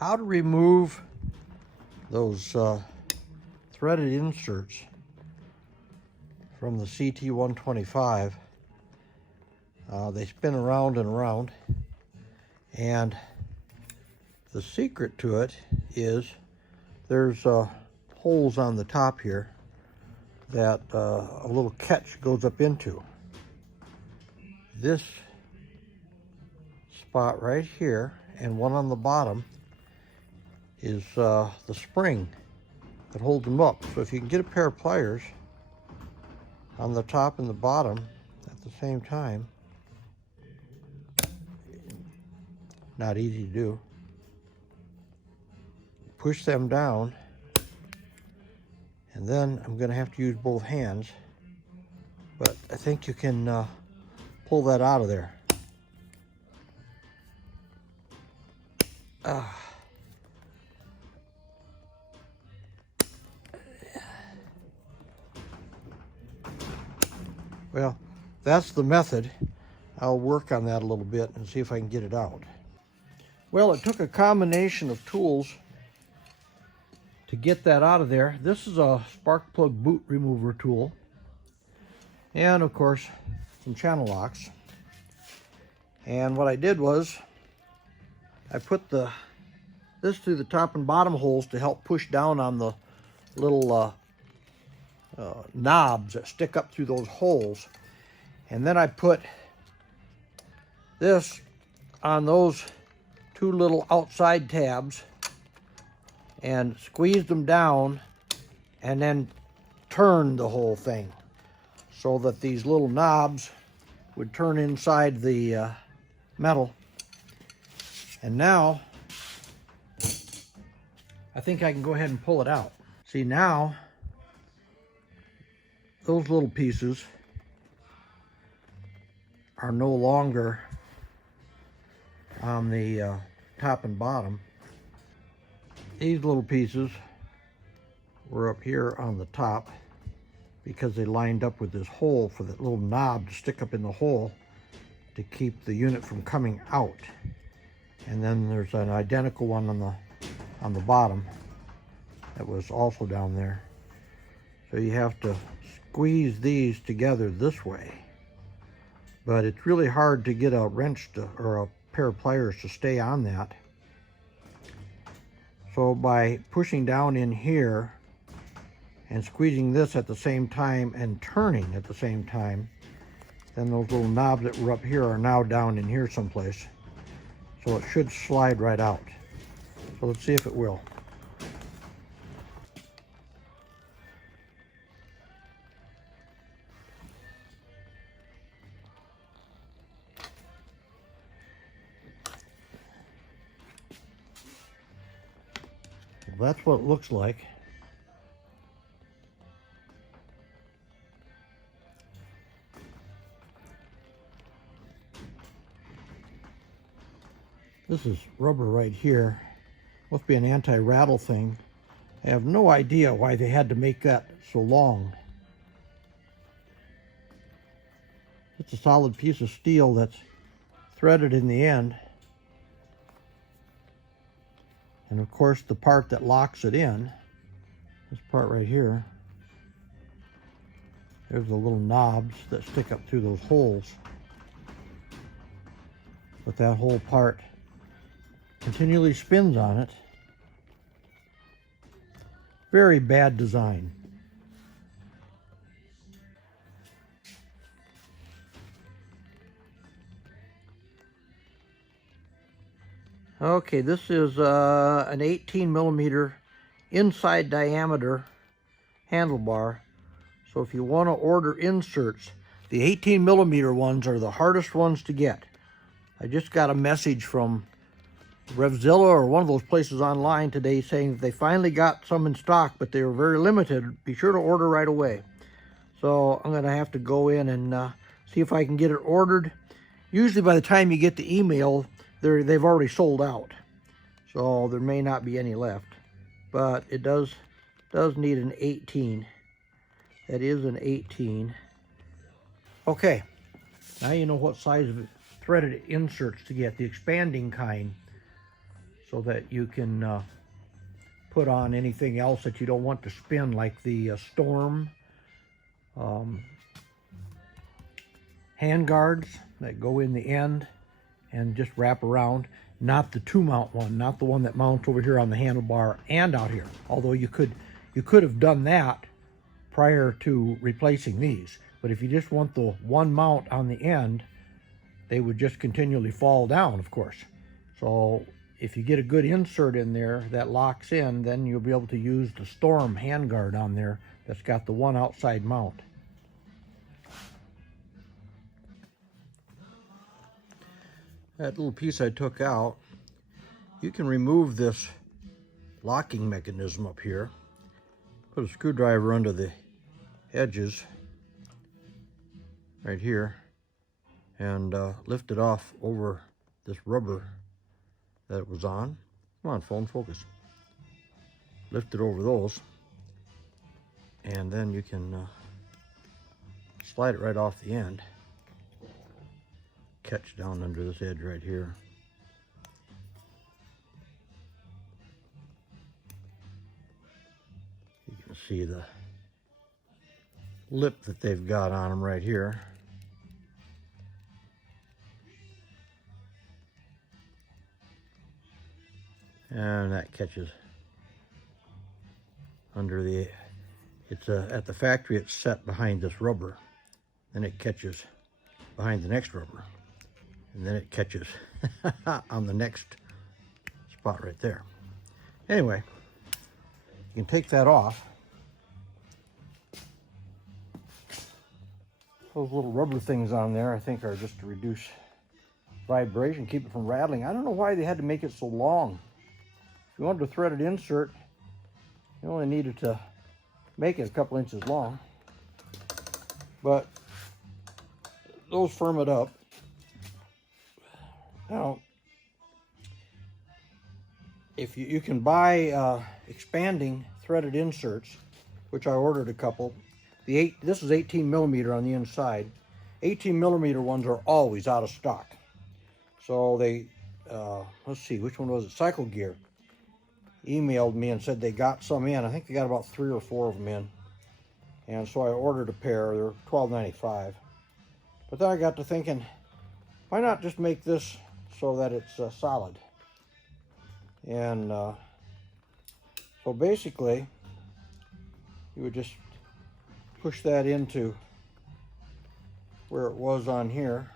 how to remove those threaded inserts from the CT125. They spin around and around, and the secret to it is there's holes on the top here that a little catch goes up into. This spot right here and one on the bottom is the spring that holds them up. So if you can get a pair of pliers on the top and the bottom at the same time, not easy to do, push them down, and then I'm going to have to use both hands, but I think you can pull that out of there. Well, that's the method. I'll work on that a little bit and see if I can get it out. Well, it took a combination of tools to get that out of there. This is a spark plug boot remover tool, and of course some channel locks. And what I did was I put this through the top and bottom holes to help push down on the little knobs that stick up through those holes. And then I put this on those two little outside tabs and squeezed them down and then turned the whole thing so that these little knobs would turn inside the metal. And now I think I can go ahead and pull it out. See, now those little pieces are no longer on the top and bottom. These little pieces were up here on the top because they lined up with this hole for that little knob to stick up in the hole to keep the unit from coming out. And then there's an identical one on the bottom that was also down there. So you have to squeeze these together this way. But it's really hard to get a wrench or a pair of pliers to stay on that. So by pushing down in here and squeezing this at the same time and turning at the same time, then those little knobs that were up here are now down in here someplace. So it should slide right out. So let's see if it will. Well, that's what it looks like. This is rubber right here. Must be an anti-rattle thing. I have no idea why they had to make that so long. It's a solid piece of steel that's threaded in the end. And of course the part that locks it in, this part right here, there's the little knobs that stick up through those holes. But that whole part continually spins on it. Very bad design. Okay, this is an 18 millimeter inside diameter handlebar. So if you want to order inserts, the 18 millimeter ones are the hardest ones to get. I just got a message from Revzilla or one of those places online today saying that they finally got some in stock, but they were very limited. Be sure to order right away. So I'm going to have to go in and see if I can get it ordered. Usually by the time you get the email, they've already sold out. So there may not be any left. But it does need an 18. That is an 18. Okay, now you know what size of threaded inserts to get, the expanding kind. so that you can put on anything else that you don't want to spin, like the Storm hand guards that go in the end and just wrap around. Not the 2-mount one, not the one that mounts over here on the handlebar and out here. Although you could have done that prior to replacing these. But if you just want the 1 mount on the end, they would just continually fall down, of course. So if you get a good insert in there that locks in, then you'll be able to use the Storm handguard on there that's got the 1 outside mount. That little piece I took out, you can remove this locking mechanism up here. Put a screwdriver under the edges right here and lift it off over this rubber that it was on. Come on, phone, focus. Lift it over those, and then you can slide it right off the end. Catch down under this edge right here. You can see the lip that they've got on them right here. And that catches under the, it's at the factory it's set behind this rubber. Then it catches behind the next rubber. And then it catches on the next spot right there. Anyway, you can take that off. Those little rubber things on there, I think, are just to reduce vibration, keep it from rattling. I don't know why they had to make it so long. If you wanted a threaded insert, you only needed to make it a couple inches long. But those firm it up. Now, if you can buy expanding threaded inserts, which I ordered a couple. This is 18 millimeter on the inside. 18 millimeter ones are always out of stock. So they, let's see, which one was it? Cycle Gear emailed me and said they got some in. I think they got about 3 or 4 of them in. And so I ordered a pair. They're $12.95. But then I got to thinking, why not just make this so that it's solid? And so basically, you would just push that into where it was on here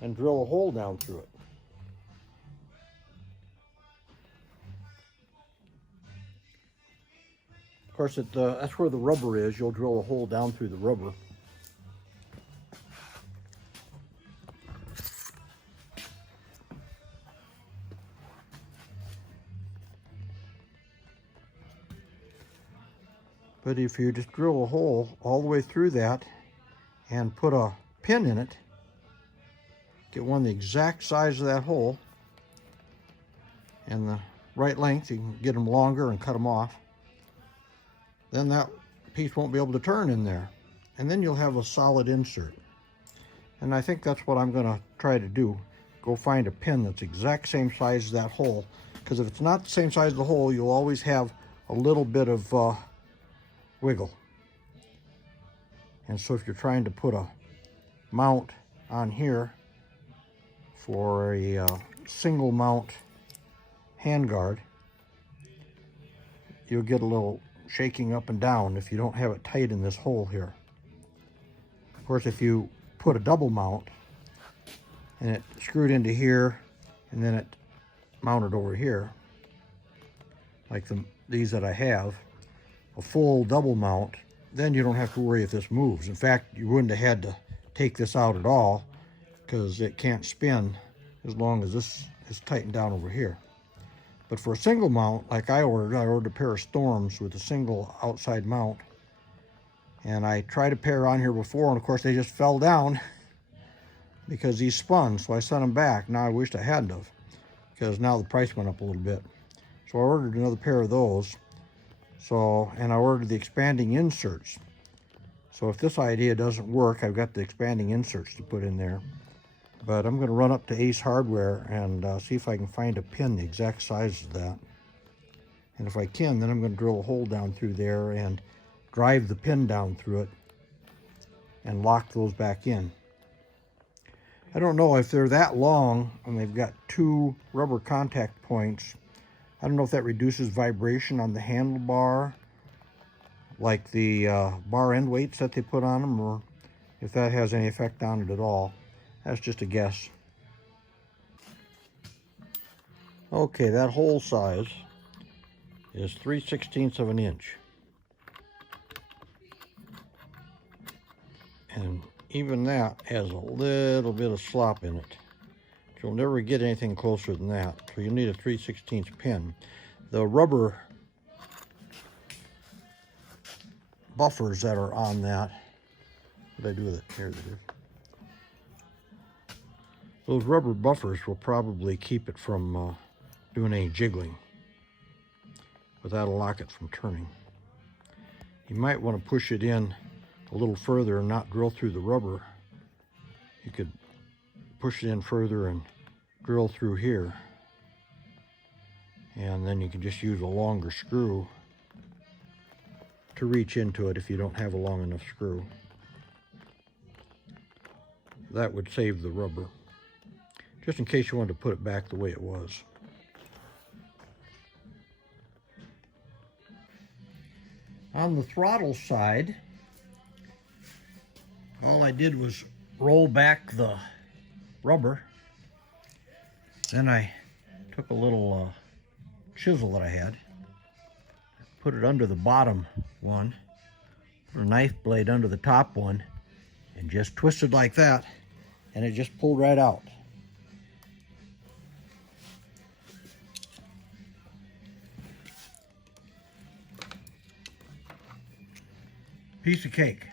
and drill a hole down through it. Of course, that's where the rubber is. You'll drill a hole down through the rubber. But if you just drill a hole all the way through that and put a pin in it, get one the exact size of that hole and the right length, you can get them longer and cut them off, then that piece won't be able to turn in there. And then you'll have a solid insert. And I think that's what I'm going to try to do. Go find a pin that's exact same size as that hole. Because if it's not the same size as the hole, you'll always have a little bit of wiggle. And so if you're trying to put a mount on here for a single mount handguard, you'll get a little shaking up and down if you don't have it tight in this hole here. Of course, if you put a double mount and it screwed into here and then it mounted over here, like these that I have, a full double mount, then you don't have to worry if this moves. In fact, you wouldn't have had to take this out at all because it can't spin as long as this is tightened down over here. But for a single mount, like I ordered a pair of Storms with a single outside mount. And I tried a pair on here before, and of course they just fell down because these spun, so I sent them back. Now I wished I hadn't have, because now the price went up a little bit. So I ordered another pair of those. And I ordered the expanding inserts. So if this idea doesn't work, I've got the expanding inserts to put in there. But I'm going to run up to Ace Hardware and see if I can find a pin the exact size of that. And if I can, then I'm going to drill a hole down through there and drive the pin down through it and lock those back in. I don't know if they're that long and they've got 2 rubber contact points. I don't know if that reduces vibration on the handlebar, like the bar end weights that they put on them, or if that has any effect on it at all. That's just a guess. Okay, that hole size is 3/16 of an inch. And even that has a little bit of slop in it. You'll never get anything closer than that. So you'll need a 3/16 pin. The rubber buffers that are on that, what did I do with it? Here it is. Those rubber buffers will probably keep it from doing any jiggling, but that'll lock it from turning. You might want to push it in a little further and not drill through the rubber. You could push it in further and drill through here, and then you can just use a longer screw to reach into it if you don't have a long enough screw. That would save the rubber, just in case you wanted to put it back the way it was. On the throttle side, all I did was roll back the rubber. Then I took a little chisel that I had, put it under the bottom one, put a knife blade under the top one, and just twisted like that, and it just pulled right out. Piece of cake.